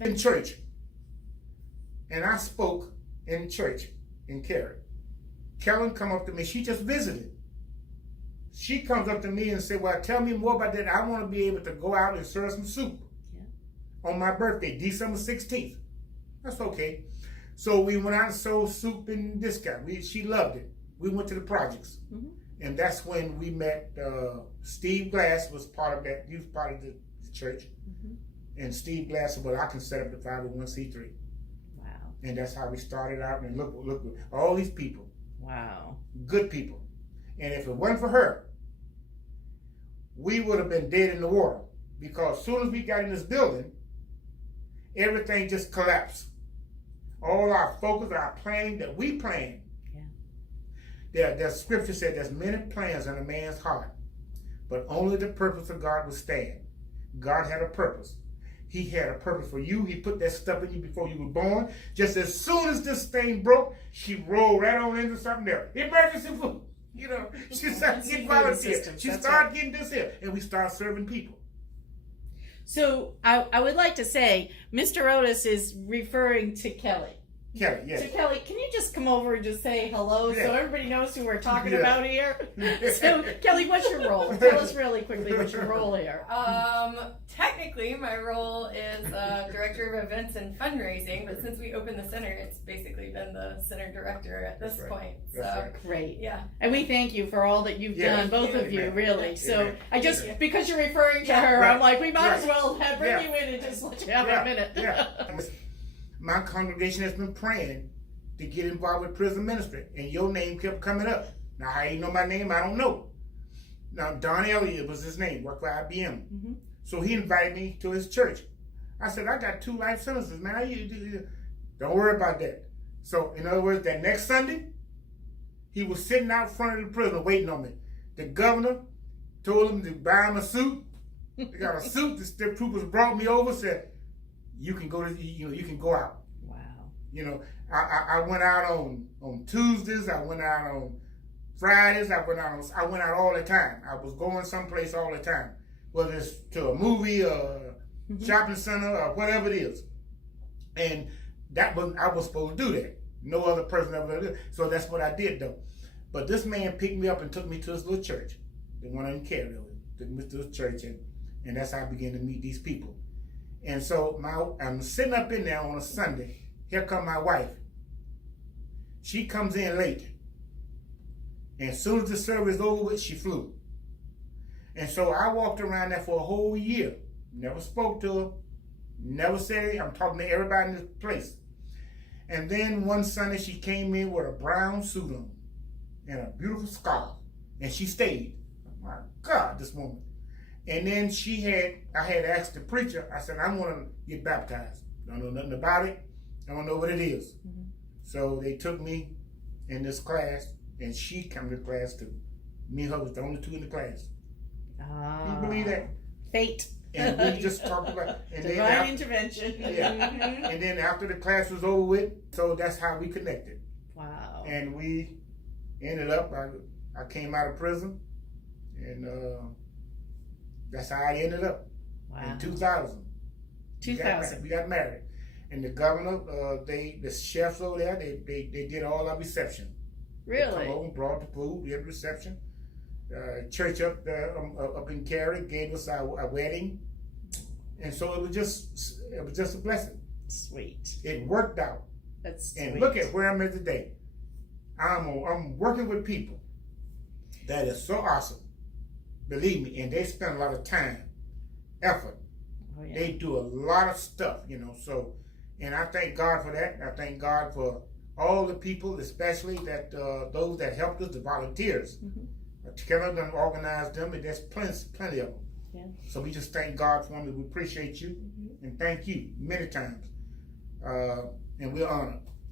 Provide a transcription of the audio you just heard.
in church, and I spoke in church in Cary. Kellen come up to me. She just visited. She comes up to me and said, "Well, tell me more about that. I want to be able to go out and serve some soup on my birthday, December 16th." That's okay. So we went out and sold soup and discount. She loved it. We went to the projects, and that's when we met. Steve Glass was part of that. He was part of the church, and Steve Glass said, "Well, I can set up the 501c3." Wow. And that's how we started out. And look, all these people. Wow. Good people. And if it wasn't for her, we would have been dead in the water. Because as soon as we got in this building, everything just collapsed. All our focus, our planning that we planned. The scripture said there's many plans in a man's heart, but only the purpose of God will stand. God had a purpose. He had a purpose for you. He put that stuff in you before you were born. Just as soon as this thing broke, she rolled right on into something else. Emergency food. You know, she started getting volunteers. She started getting this here. And we started serving people. So I would like to say, Mr. Otis is referring to Kelly. Kelly, yes. So Kelly, can you just come over and just say hello so everybody knows who we're talking Yeah. about here? So Kelly, what's your role? Tell us really quickly what's your role here. Technically, my role is director of events and fundraising, but since we opened the center, it's basically been the center director at this point. So Great. yeah. And we thank you for all that you've done, both of you, really. So Amen. I just, because you're referring to her, Right. I'm like, we might as Right. well bring Yeah. you in and just let you have a minute. My congregation has been praying to get involved with prison ministry, and your name kept coming up. Now, how you know my name, I don't know. Now, Don Elliott was his name, worked for IBM. So he invited me to his church. I said, "I got 2 life sentences, man. Don't worry about that." So, in other words, that next Sunday, he was sitting out front of the prison waiting on me. The governor told him to buy him a suit. They got a suit. The troopers brought me over, said, "You can go you can go out." Wow. You know, I went out on Tuesdays. I went out on Fridays. I went out all the time. I was going someplace all the time, whether it's to a movie or shopping center or whatever it is. And I was supposed to do that. No other person ever did. So that's what I did though. But this man picked me up and took me to his little church, the one in Cary. Took me to his church, and that's how I began to meet these people. And so I'm sitting up in there on a Sunday. Here come my wife. She comes in late. And as soon as the service is over with, she flew. And so I walked around there for a whole year. Never spoke to her. Never said anything. I'm talking to everybody in this place. And then one Sunday she came in with a brown suit on and a beautiful scarf. And she stayed. My God, this woman. And then I had asked the preacher, I said, "I want to get baptized. Don't know nothing about it. I don't know what it is." So they took me in this class, and she came to class too. Me and her was the only 2 in the class. Can you believe that? Fate. And we just talked about and Divine intervention. Yeah. And then after the class was over with, so that's how we connected. Wow. And we ended up, I came out of prison, and that's how I ended up. Wow. In 2000. 2000. We got married. And the governor, the chefs over there, they did all our reception. Really? They come over and brought the food, we had reception. Church up there, up in Cary gave us our wedding. And so it was just a blessing. Sweet. It worked out. That's and sweet. Look at where I'm at today. I'm working with people that is so awesome. Believe me, and they spend a lot of time, effort. Oh, yeah. They do a lot of stuff, so, and I thank God for that. I thank God for all the people, especially that those that helped us, the volunteers. Together done organized them, and there's plenty of them. Yeah. So we just thank God for them, and we appreciate you, and thank you many times. And we're honored.